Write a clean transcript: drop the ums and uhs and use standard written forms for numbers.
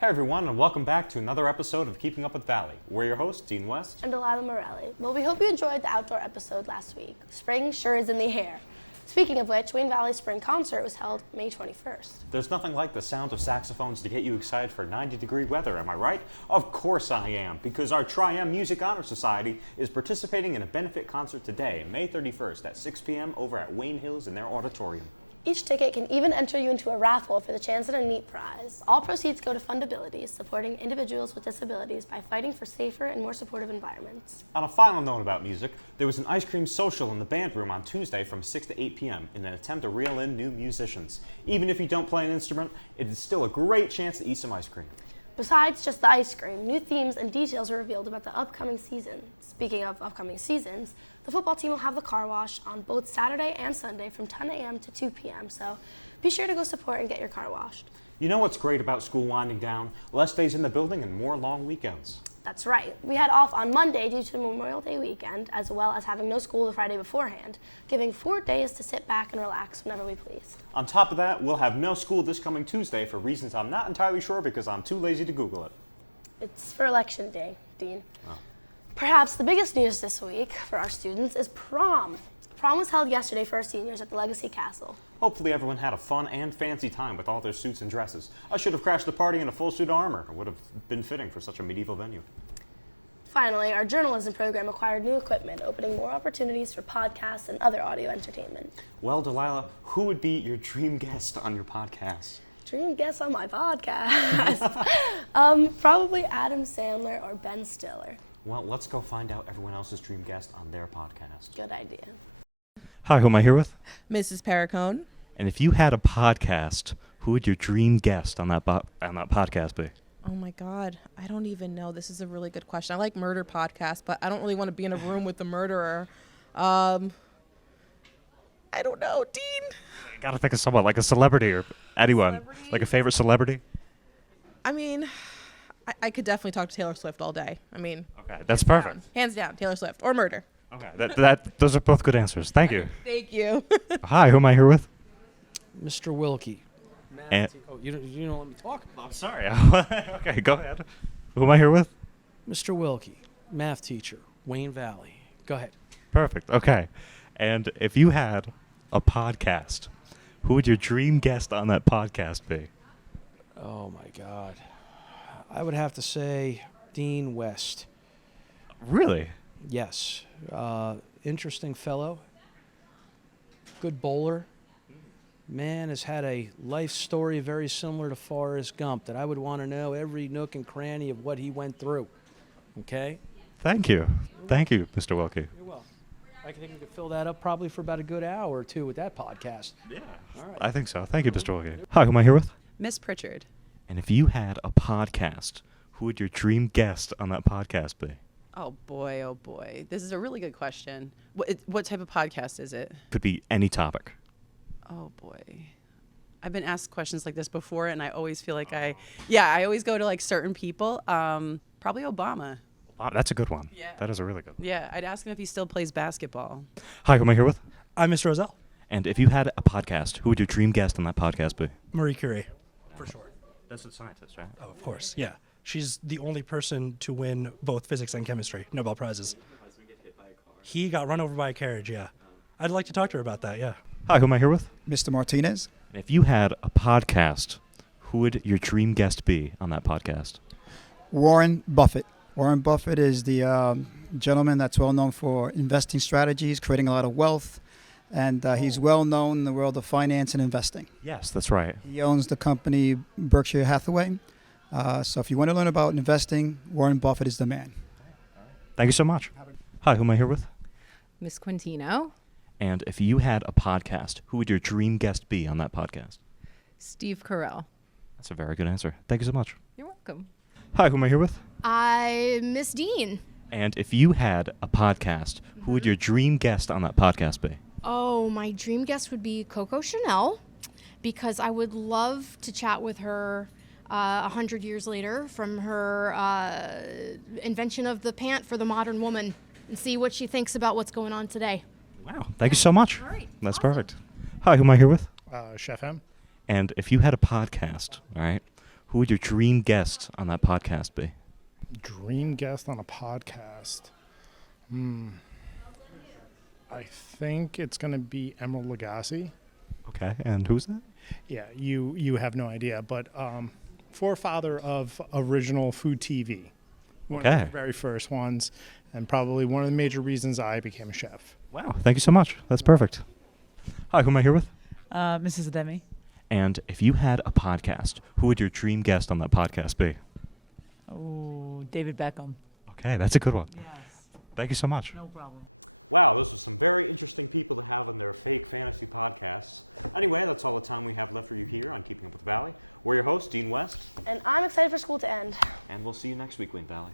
Hey everyone, and welcome back to another episode of Keeping Up with Valley. We're your hosts, Dean West and Delilah Morelli. Well, we hope you enjoyed the outdoor episode last week. Spring sure is in the air. Speaking of which, Wayne Valley's spring concert was held May 21st. There's nothing like the sound of saxophones to get you excited for 90-degree weather, am I right? Of course I am, because our Tri-M Music Honor Society is participating in a benefit concert today, May 31st at 6 p.m. over at Wayne Hills in their auditorium. Each ticket can even enter you into a raffle for the chance at a neat prize. All proceeds go to Fundabilities, supporting individuals with disabilities by fighting for safer and more supportive environments. On a final note about music, there was an ice cream social in the band room on Tuesday from 6 to 8 p.m. in an attempt to reel in new musicians. Even if you don't play an instrument, it is still a great chance to eat some ice cream. Besides just the ice cream, new themes and details were revealed about the upcoming season. Speaking of upcoming seasons, the football team will have the car wash on both Saturday and Sunday from 10 a.m. to 2 p.m., so be sure to go support and get your car washed. You know what's great about school winding down? Less days in the building and more long weekends. That's right. We had off on Monday due to the Memorial Day weekend, as well as having no school the Friday beforehand, giving 4 days to sit back and relax whenever we please. On top of that, we'll have no school this coming Tuesday for reasons I'm not entirely sure because I'm too lazy to Google it. It's for election day, Dean. Oh. Perhaps the biggest news this week for our students is prom. Prom was held yesterday for our seniors at the Legacy Castle. Hopefully everyone had a fun and fancy time with all their suits and dresses. I should have crashed the party in a full suit of armor. It would have been fitting for such a medieval venue. Finally, our journalism program acquired new equipment, opening more opportunities for podcasts and other audio entertainment. Well, Delilah, who would be your dream guest on your podcast? Dream guest on my podcast? Probably Adam Sandler or Ben Stiller. Well, let's go find out everyone else's dream guest on their podcast. Good idea. Hi, who am I here with? Mrs. Paracone. And if you had a podcast, who would your dream guest on that podcast be? Oh my God, I don't even know. This is a really good question. I like murder podcasts, but I don't really want to be in a room with the murderer. I don't know, Dean. You gotta think of someone, like a celebrity or anyone. Celebrity? Like a favorite celebrity? I mean, I could definitely talk to Taylor Swift all day. I mean, Okay, that's perfect. hands down, Taylor Swift or murder. Okay, those are both good answers. Thank you. Thank you. Hi, who am I here with? Mr. Wilkie. And- You don't let me talk. I'm sorry. Okay, go ahead. Who am I here with? Mr. Wilkie, math teacher, Wayne Valley. Go ahead. Perfect. Okay. And if you had a podcast, who would your dream guest on that podcast be? Oh my God. I would have to say Dean West. Really? Yes. Interesting fellow. Good bowler. Man has had a life story very similar to Forrest Gump that I would want to know every nook and cranny of what he went through. Okay? Thank you. Thank you, Mr. Wilkie. You're welcome. I think we could fill that up probably for about a good hour or two with that podcast. Yeah. All right. I think so. Thank you, Mr. Wilkie. Hi, who am I here with? Miss Pritchard. And if you had a podcast, who would your dream guest on that podcast be? Oh boy. This is a really good question. What type of podcast is it? Could be any topic. Oh boy. I've been asked questions like this before and I always feel like I always go to like certain people. Probably Obama. Wow, that's a good one. Yeah. That is a really good one. Yeah, I'd ask him if he still plays basketball. Hi, who am I here with? I'm Mr. Roselle. And if you had a podcast, who would your dream guest on that podcast be? Marie Curie, for sure. That's a scientist, right? Oh, of course, yeah. She's the only person to win both physics and chemistry Nobel Prizes. He got run over by a carriage, yeah. I'd like to talk to her about that, yeah. Hi, who am I here with? Mr. Martinez. And if you had a podcast, who would your dream guest be on that podcast? Warren Buffett. Warren Buffett is the gentleman that's well known for investing strategies, creating a lot of wealth, and he's well known in the world of finance and investing. Yes, that's right. He owns the company Berkshire Hathaway. So if you want to learn about investing, Warren Buffett is the man. Thank you so much. Hi, who am I here with? Miss Quintino. And if you had a podcast, who would your dream guest be on that podcast? Steve Carell. That's a very good answer. Thank you so much. You're welcome. Hi, who am I here with? I Miss Dean. And if you had a podcast, who would your dream guest on that podcast be? Oh, my dream guest would be Coco Chanel, because I would love to chat with her 100 years later from her invention of the pant for the modern woman and see what she thinks about what's going on today. Wow. Thank you so much. All right. That's Awesome. perfect. Hi, who am I here with? Chef M. And if you had a podcast, all right, Who would your dream guest on that podcast be? Dream guest on a podcast. I think it's going to be Emerald Lagasse. Okay, and who's that? Yeah, you have no idea, but forefather of original food TV. One of the very first ones, and probably one of the major reasons I became a chef. Wow, thank you so much. That's perfect. Hi, who am I here with? Mrs. Ademi. And if you had a podcast, who would your dream guest on that podcast be? Oh, David Beckham. Okay, that's a good one. Yes. Thank you so much. No problem. Wow, those are some very interesting people to have on their fake fantasy podcasts. Anyway, that's all the time we have left for you here on Keeping Up with the Valley. We're your hosts, Dean West. And I'm excited for school to end. And we'll see you next week, Wayne Valley.